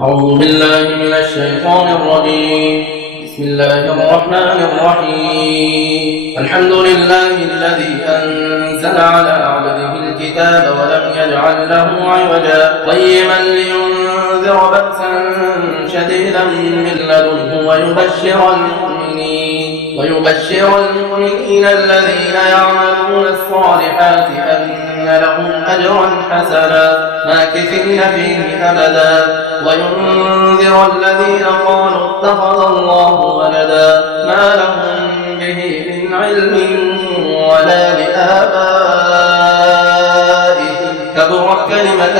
أعوذ بالله من الشيطان الرجيم. بسم الله الرحمن الرحيم. الحمد لله الذي أنزل على عبده الكتاب ولم يجعل له عوجا قيما لينذر بأسا شديدا من لدنه ويبشر المؤمنين الذين يعملون الصالحات أن لهم أجرا حسنا ماكثين فيه أبدا وينذر الذين قالوا اتخذ الله ولدا ما لهم به من علم ولا لآبائهم كبرت كلمة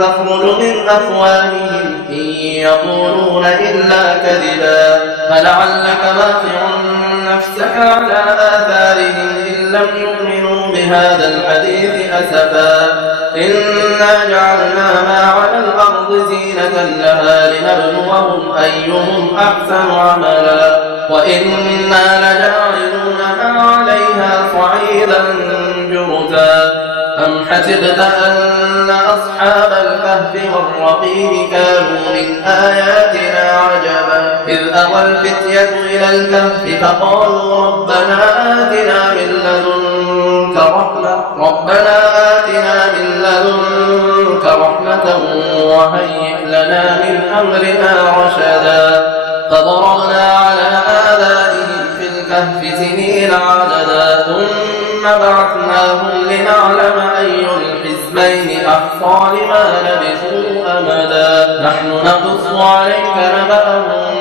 تخرج من أفواههم إن يقولون إلا كذبا فلعلك باخع نفسك على آثارهم إن لم يؤمنوا بهذا الحديث أسفا إنا جعلنا ما على الأرض زينة لها لنبلوهم أيهم أحسن عملا وإنا لجاعلون ما عليها صعيدا جرزا أم حسبت أن أصحاب الكهف والرقيم كانوا من آياتنا عجبا إذ أوى الفتية إلى الكهف فقالوا ربنا آتنا من لدنك رحمة وهيئ لنا من أمرنا رشدا فضربنا على آذانهم في الكهف سنين عددا ثم بعثناهم لنعلم أي الحزبين أحصى لما لبثوا أمدا نحن نقص عليك نبأهم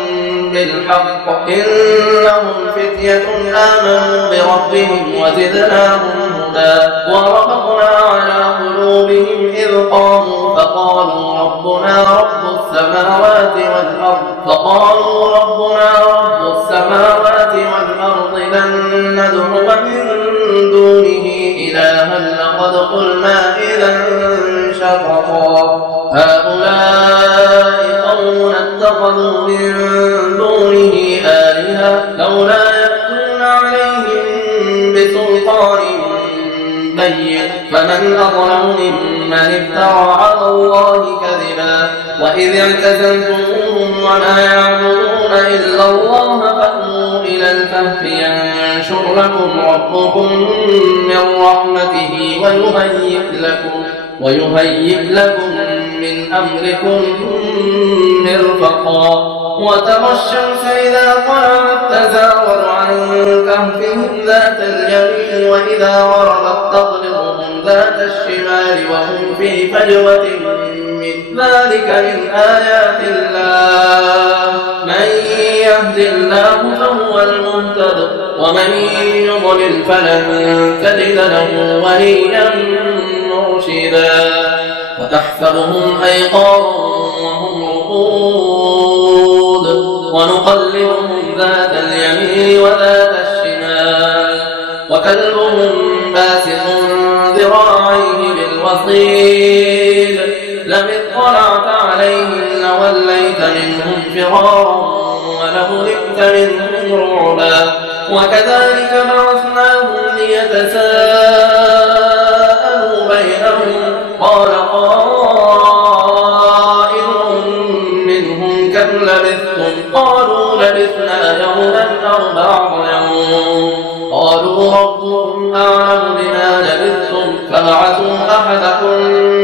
بالحق إنهم فتية آمنوا بربهم وزدناهم هدى وربطنا على قلوبهم إذ قاموا فقالوا ربنا رب السماوات والأرض لن ندعو من دونه إلها لقد قلنا إذا شططا هؤلاء قوم اتخذوا من دونه آلهة لولا يأتون عليهم بسلطان بين فمن أظلم ممن افترى على الله كذبا وإذ اعتزلتموهم وما يعبدون إلا الله فأتوا إلى الكهف ينشر لكم ربكم من رحمته ويهيئ لكم من أمركم مرفقا وترى الشمس إذا طلعت تزاور عن كهفهم ذات اليمين وإذا غربت تقرضهم ذات الشمال وهم في فجوة من ذلك من آيات الله من يهد الله فهو المهتد ومن يضلل فلن تجد له وليا مرشدا وتحسبهم أيقاظا وهم رقود ونقلبهم ذات اليمين وذات الشمال وكلبهم باسط ذراعيه بالوصيد لم اطلعت عليهم لوليت منهم فرارا ولملئت منهم رعبا وكذلك بعثناهم ليتساءلوا بينهم قال قائل منهم كم لبثتم قالوا لبثنا يوما أو بعض يوم قالوا ربكم أعلم بما لبثتم فبعثوا أحدكم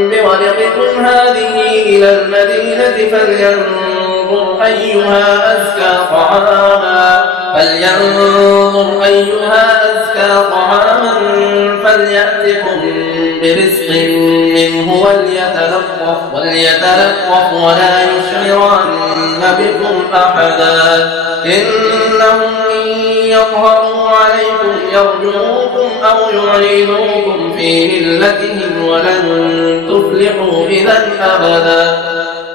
بورقكم هذه إلى المدينة فلينظر أيها أزكى طعاما فليأتكم برزق منه وليتلطف ولا يشعرن بكم أحدا إنهم إن يظهروا عليكم يرجموكم أو يعيدوكم في ملتهم ولن تفلحوا إذا أبدا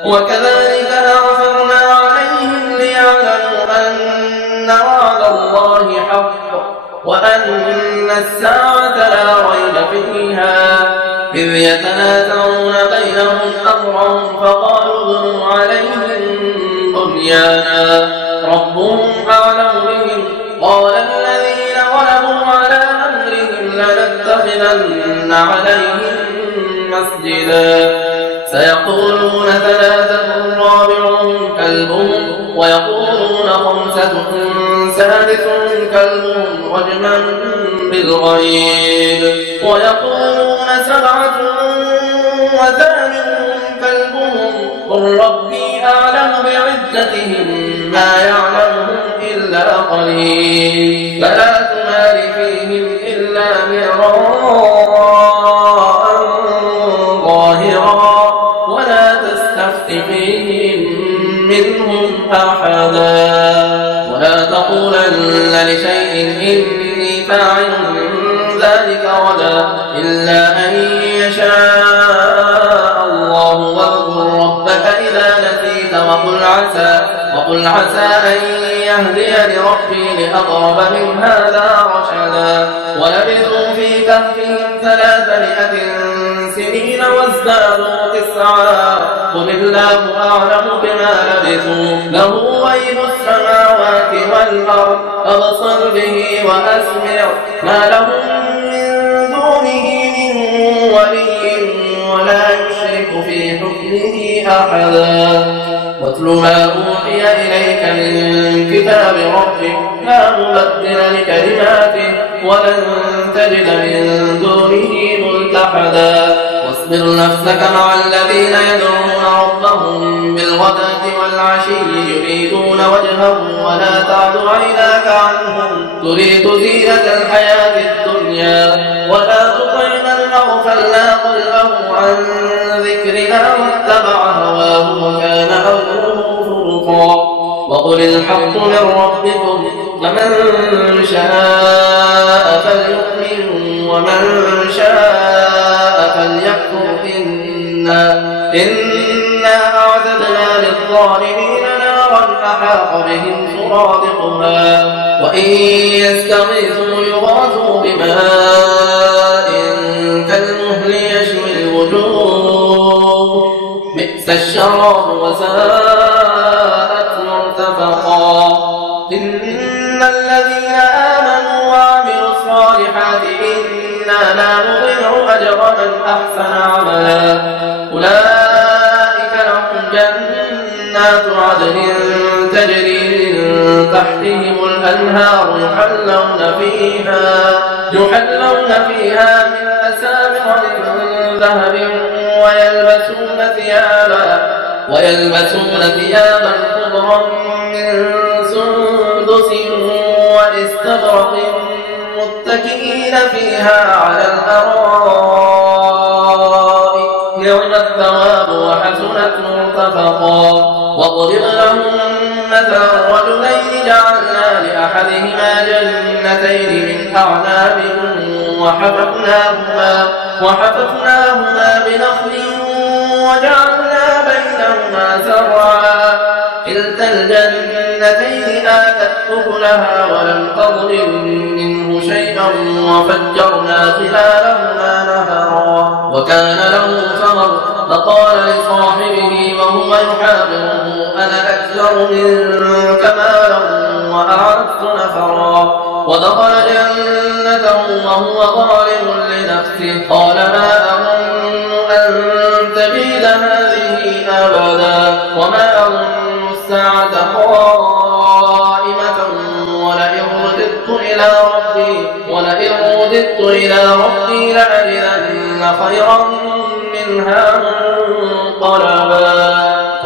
وكذلك أعثرنا عليهم ليعلموا أن وعد الله حق وأن الساعة لا ريب فيها إذ يتنازعون بينهم أمرهم فقالوا ابنوا عليهم بنيانا ربهم أعلم بهم قال الذين غلبوا على أمرهم لنتخذن عليهم مسجدا سيقولون ثلاثة ويقولون خمسة سادسهم كلبهم رجما بالغيب ويقولون سبعة وثامنهم كلبهم قل ربي أعلم بعدتهم ما يعلمهم إلا قليل فلا تمار فيهم إلا مراء ظاهرا ولا تستفت فيهم منهم أحدا ولا تقولن لشيء إني فاعل ذلك غدا إلا أن يشاء الله واذكر ربك إذا نسيت وقل عسى أن يهديني ربي لأقرب من هذا رشدا ولبثوا في كهفهم 300 سنين وازدادوا 9 قل الله أعلم بما لبثوا له غيب السماوات والأرض أبصر به وأسمع ما لهم من دونه من ولي ولا يشرك في حكمه أحدا واتل ما أوحي إليك من كتاب ربك لا مبدل لكلماته ولن تجد من دونه ملتحدا واصبر نفسك مع الذين يدعون ربهم بالغداة والعشي يريدون وجهه ولا تعد عيناك عنهم تريد زينة الحياة الدنيا ولا تطع من أغفلنا قلبه عن ذكرنا واتبع هواه وكان أمره فرطا وقل الحق من ربكم فمن شاء فليؤمن ومن شاء فليكفر إنا أعتدنا للظالمين نارا أحاط بهم سرادقها وإن يستغيثوا يغاثوا بماء كالمهل يشوي الوجوه بئس الشراب وساءت مرتفقا إن الذين آمنوا وعملوا الصالحات إنا لا نضيع أجر من أحسن عملا أولئك لهم جنات عدن تجري من تحتهم الأنهار يحلون فيها من أساور من ذهب ويلبسون ثيابا خضرا من سندس واستبرق متكئين فيها على الأرائك نعم الثواب وحسنت مرتفقا واضرب لهم مثلا رجلين جعلنا لأحدهما جنتين من أعناب وحففناهما بنخل وجعلنا بينهما زرعا كلتا الجنتين آتت أكلها ولم تظلم منه شيئا وفجرنا خلالهما نهرا وكان له ثمر فقال لصاحبه وهو يحاوره أنا أكثر منك مالا وأعز نفرا ودخل جنته وهو ظالم لنفسه قال ما أظن أن تبيد هذه أبدا وما أظن الساعة قائمة ولئن رددت إلى ربي لأجدن خيرا منها منقلبا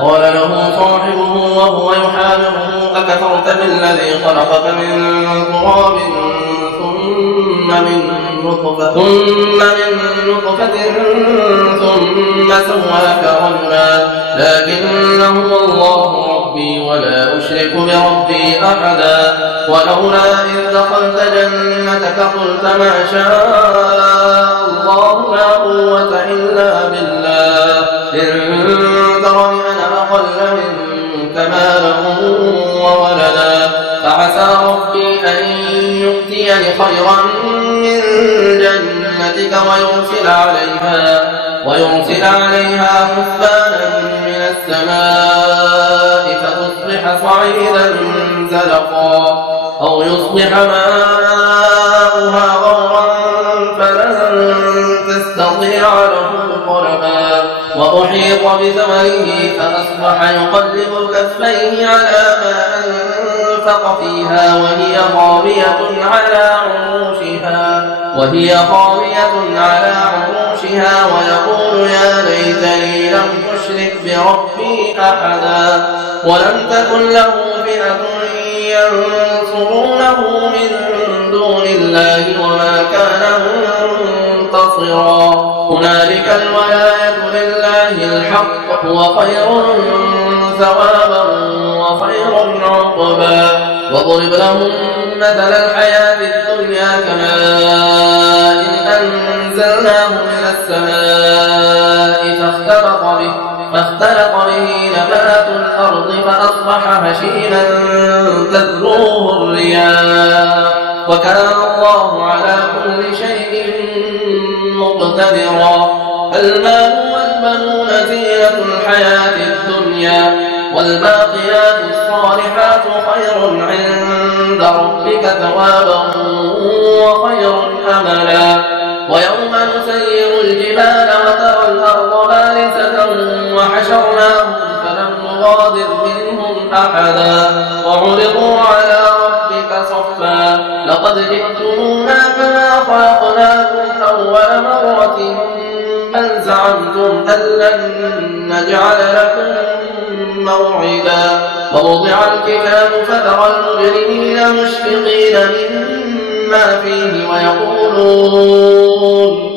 قال له صاحبه وهو يحاوره أكفرت بالذي خلقك من تراب ثم من نطفة ثم سواك رجلا لكن هو الله ربي ولا أشرك بربي أحدا ولولا إذ دخلت جنتك قلت ما شاء الله لا قوة إلا بالله إن ترني أنا أقل منك مالا وولدا فعسى ربي أن يؤتيني خيرا من جنتك ويرسل عليها حسبانا من السماء فتصبح صعيدا زلقا أو يصبح ماؤها غورا فلن تستطيع له طلبا وأحيط بثمره فأصبح يقلب كفيه على ما أنفق فيها وهي خاوية على عروشها ويقول يا ليتني لم أشرك بربي أحدا ولم تكن له فئة ينصرونه من دون الله وما كان منتصرا هنالك الولاية لله الحق هو خير ثوابا وخير عقبا واضرب لهم مثل الحياة الدنيا كماء أنزلناه من السماء فاختلط به نبات الأرض فأصبح هشيما تذروه الرياح وكان الله على كل شيء مقتدرا المال والبنون زينة الحياة الدنيا والباقيات الصالحات خير عند ربك ثوابا وخير أملا ويوم نسير الجبال وترى الأرض بارزة وحشرناهم فلم نغادر منهم أحدا وعرضوا على ربك صفا لقد جئتمونا كما خلقناكم أول مرة بل زعمتم أن لن نجعل لكم موعدا ووضع الكتاب فترى المجرمين مشفقين مما فيه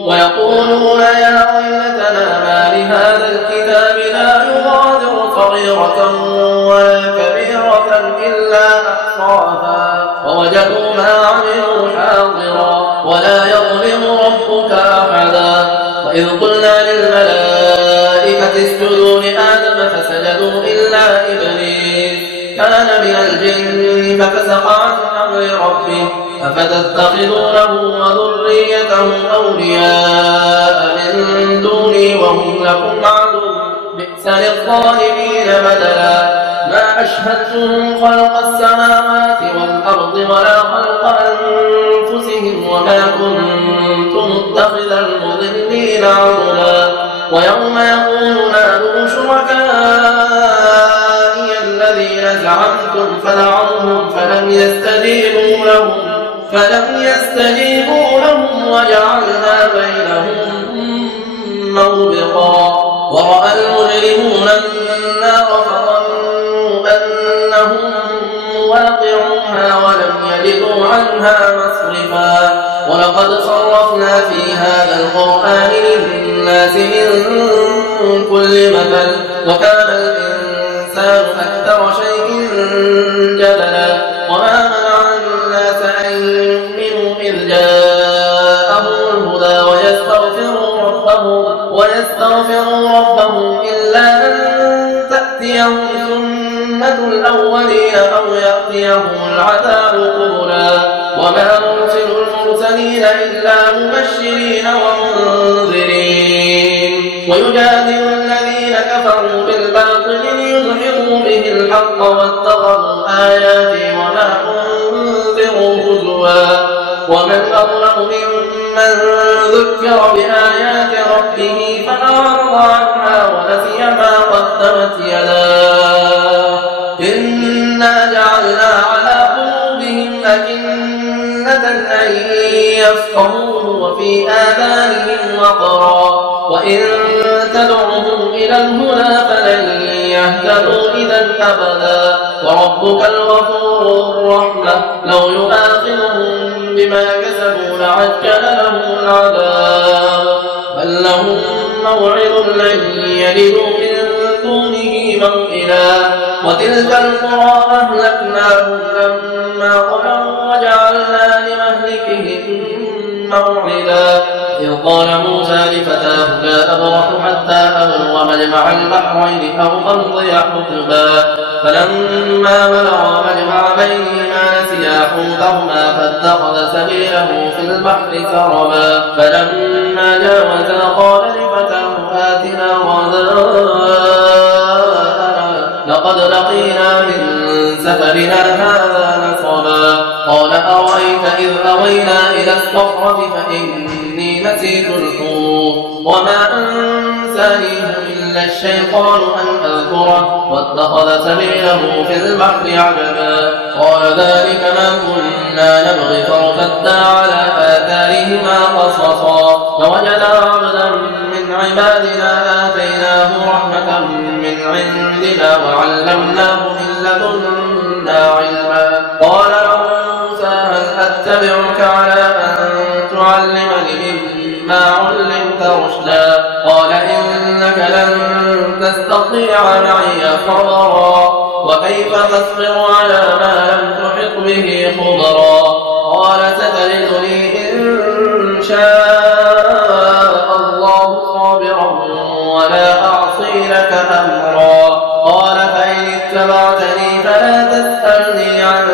ويقولون يا ويلتنا ما لهذا الكتاب لا يغادر صغيرة ولا كبيرة إلا أحصاها ووجدوا ما عملوا حاضرا ولا يظلم ربك أحدا وإذ قلنا للملائكة اسجدوا لآدم فسجدوا إلا إبليس كان من الجن ففسق عن أمر ربه أفتتخذونه وذريته أولياء من دوني وهم لكم عدو بئس للظالمين بدلا ما أشهدتهم خلق السماوات والأرض ولا خلق أنفسهم وما كنت متخذ المضلين عضلا ويوم يقول نادوا شركائي الذين زعمتم فدعوهم فلم يستجيبوا لهم وجعلنا بينهم موبقا ورأى المجرمون النار فظنوا أنهم واقعوها ولم يجدوا عنها مصرفا ولقد صرفنا في هذا القرآن للناس من كل مثل وكان الإنسان أكثر شيء جدلا وما منع الناس أن يؤمنوا إذ جاءهم الهدى ويستغفروا ربهم إلا أن تأتيهم سنة الأولين أو يأتيهم العذاب قبلا وما نرسل المرسلين إلا مبشرين ومنذرين ويجادل الذين كفروا بالباطل ليدحضوا به الحق واتخذوا آياتي وما أنذروا هزوا ومن أظلم ممن ذكر بآيات ربه فأعرض عنها ونسي ما قدمت يداه إنا جعلنا على قلوبهم أكنة أن يفقهوه وفي آذانهم وقرا وإن تدعوهم إلى الهدى فلن يهتدوا إذا أبدا وربك الغفور الرحمة لو يؤاخذهم بما كسبوا لعجل لهم العذاب بل لهم موعد لن يجدوا من دونه موئلا وتلك القرى أهلكناهم لما ظلموا وجعلنا لمهلكهم موعدا إذ قال موسى لفتاه لا أبرح حتى أبلغ مجمع البحرين أو أمضي حقبا فلما بلغا مجمع بينهما نسيا حوتهما فاتخذ سبيله في البحر سربا فلما جاوزا قال لفتاه آتنا غداءنا لقد لقينا من سفرنا هذا نصبا قال أرأيت إذ أوينا إلى الصخرة فإني نسيت الحوت وما أنسانيه إلا الشيطان أن أذكره واتخذ سبيله في البحر عجبا قال ذلك ما كنا نبغي فارتدا على آثارهما قصصا فوجدا عبدا من عبادنا آتيناه رحمة من عندنا وعلمناه من لدنا علما قال له موسى هل أتبعك على أن تعلمني مما علمت رشدا قال إنك لن تستطيع معي صبرا وكيف تصبر على ما لم تحط به خبرا قال ستجدني إن شاء الله صابرا ولا أعصي لك أمرا قال فإن اتبعتني فلا تسألني عن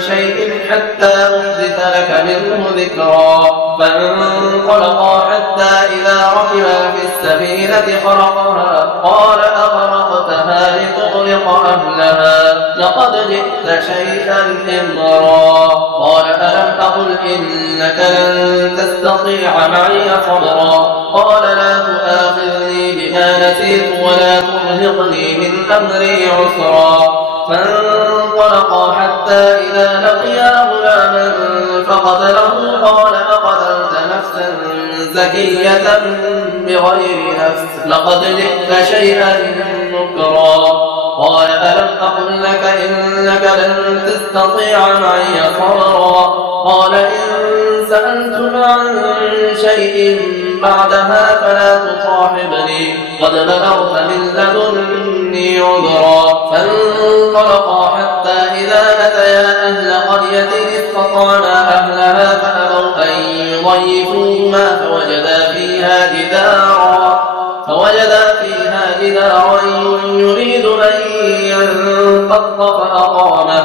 شيء حتى أحدث لك منه ذكرا فانطلقا حتى إذا ركبا في السفينة خرقها قال أغرقتها لتغرق أهلها لقد جئت شيئا إمرا قال ألم أقل إنك لن تستطيع معي صبرا قال لا تؤاخذني بما نسيت ولا ترهقني من أمري عسرا فانطلقا حتى إذا لقيا غلاما فقتله قال أقتلت نفسا زكية بغير نفس لقد جئت شيئا نكرا قال ألم أقل لك إنك لن تستطيع معي صبرا قال إن سألتك عن شيء بعدها فلا تصاحبني قد بلغت من لدني عذرا فانطلقا حتى إذا أتيا أهل قرية استطعنا أهلها فأبوا أن يضيفوهما فوجدا فيها جدارا يريد أن ينقض فأقامه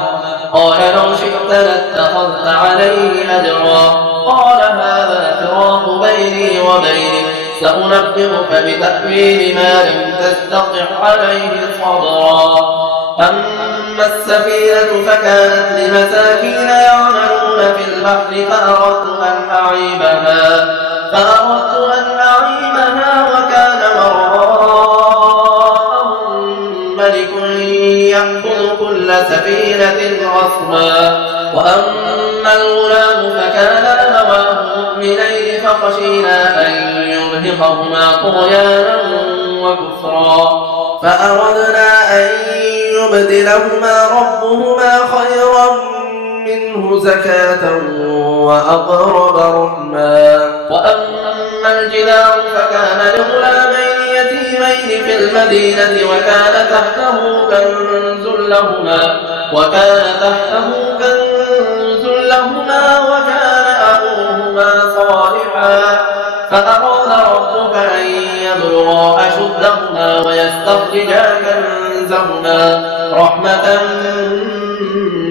قال لو شئت لاتخذت عليه أجرا قال هذا فراق بيني وبينك سأنبئك بتأويل ما لم تستطع عليه صبرا أما السفينة فكانت لمساكين يعملون في البحر فأردت أن أعيبها وكان وراءهم ملك يأخذ كل سفينة غصبا وأما الغلام فكان أبواه مؤمنين فخشينا أن يرهقهما طغيانا وكفرا فأردنا أن يبدلهما ربهما خيرا منه زكاة وأقرب رحما وأما الجدار فكان لغلامين يتيمين في المدينة وكان تحته كنز لهما وكان أبوهما صالحا فأراد ربك أن يبلغا أشدهما ويستخرجا كنزهما رحمة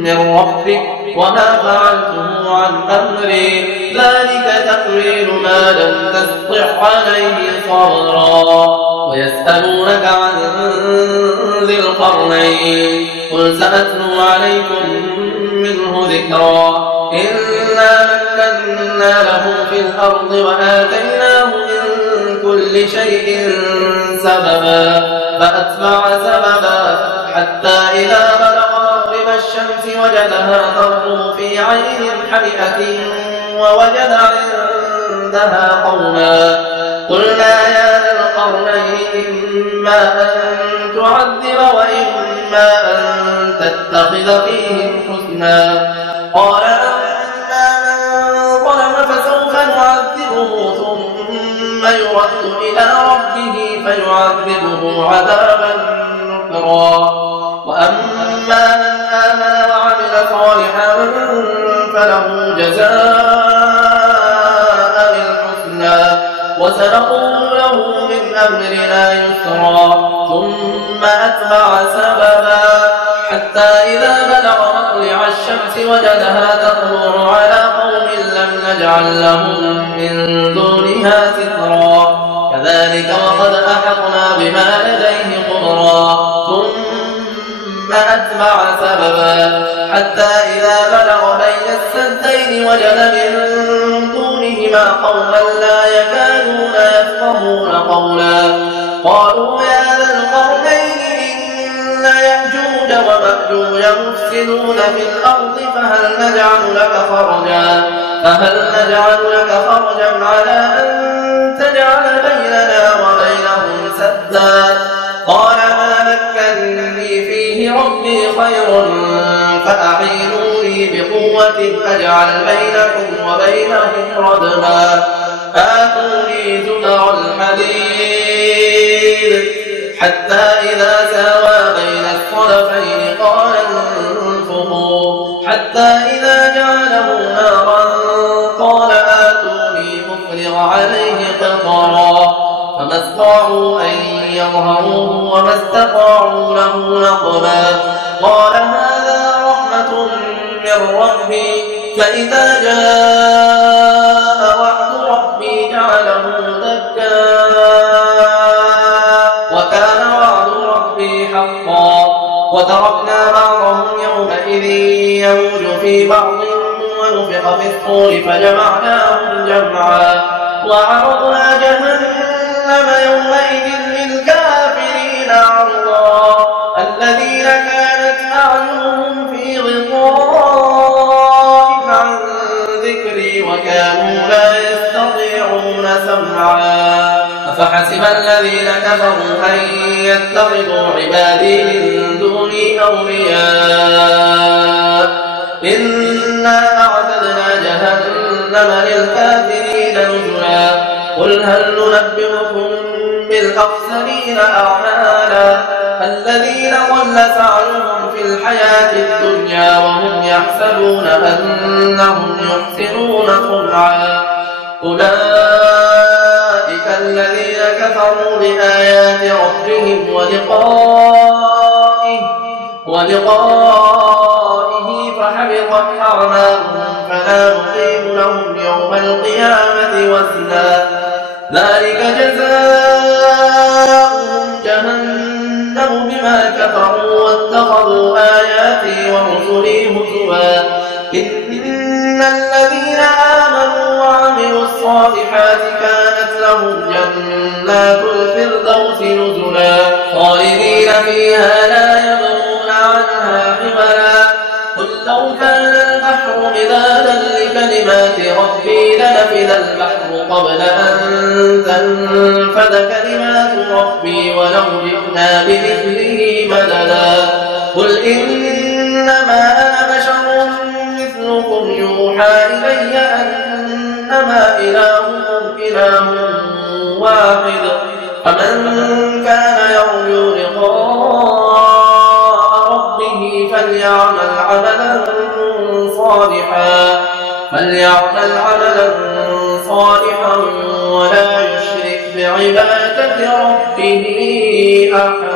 من ربك وما فعلته عن أمري ذلك تأويل ما لم تسطع عليه صبرا ويسألونك عن ذي القرنين قل سأتلو عليكم منه ذكرا إنا مكنا له في الأرض وآتيناه من كل شيء سببا فأتبع سببا حتى إذا بلغ مغرب الشمس وجدها تغرب في عين حمئة ووجد عندها قوما قلنا يا ذا القرنين إما أن تعذب وإما أن تتخذ فيهم حسنا قال أما من ظلم فسوف نعذبه ثم يرد إلى ربه فيعذبه عذابا نكرا وأما من آمن وعمل صالحا فله جزاء الحسنى وسنقول له من أمرنا يسرا ثم أتبع سببا حتى إذا بلغ مطلع الشمس وجدها تطلع على قوم لم نجعل لهم من دونها سترا كذلك وقد أحطنا بما لديه خبرا ثم أتبع سببا حتى إذا بلغ بين السدين وجد من دونهما قوما لا يكادون يفقهون قولا قالوا يا ذا ومأجوج مفسدون في الأرض فهل نجعل لك خرجا على أن تجعل بيننا وبينهم سدا قال ما مكنني فيه ربي خير فأعينوني بقوة أجعل بينكم وبينهم ردما آتوني زبر الحديد حتى إذا ساوى بين الصدفين قال انفخوا حتى إذا جعله نارا قال آتوني أفرغ عليه قطرا فما استطاعوا أن يظهروه وما استطاعوا له نقبا قال هذا رحمة من ربي فإذا جاء وعد ربي جعله دكا وكان وعد ربي حقا وتركنا بعضهم يومئذ يموج في بعض ونفخ في الصور فجمعناهم جمعا وعرضنا جهنم يومئذ للكافرين عرضا الذين كانت أعينهم في غطاء عن ذكري وكانوا لا يستطيعون سمعا أفحسب الذين كفروا أن يتخذوا عبادي من دوني أولياء إنا أعتدنا جهنم للكافرين نزلا قل هل ننبئكم بالأخسرين أعمالا الذين ضل سعيهم في الحياة الدنيا وهم يحسبون أنهم يحسنون صنعا أولئك الذين كفروا بآيات ربهم ولقائه فحبطت أعمالهم فلا نقيم لهم يوم القيامة وزنا ذلك جزاؤهم جهنم بما كفروا واتخذوا آياتي ورسلي هزوا إن الذين آمنوا وعملوا الصالحات كانت لهم جنات الفردوس نزلا خالدين فيها لا يبغون عنها حولا قل لو كان البحر مدادا لكلمات ربي لنفذ البحر قبل أن تنفذ كلمات ربي ولو جئنا بمثله مددا قل إنما أنا بشر مثلكم يوحى إلي أنما إلهكم إله واحد فمن كان يرجو لقاء ربه فليعمل عملا صالحا ولا يشرك بعبادة ربه أحدا.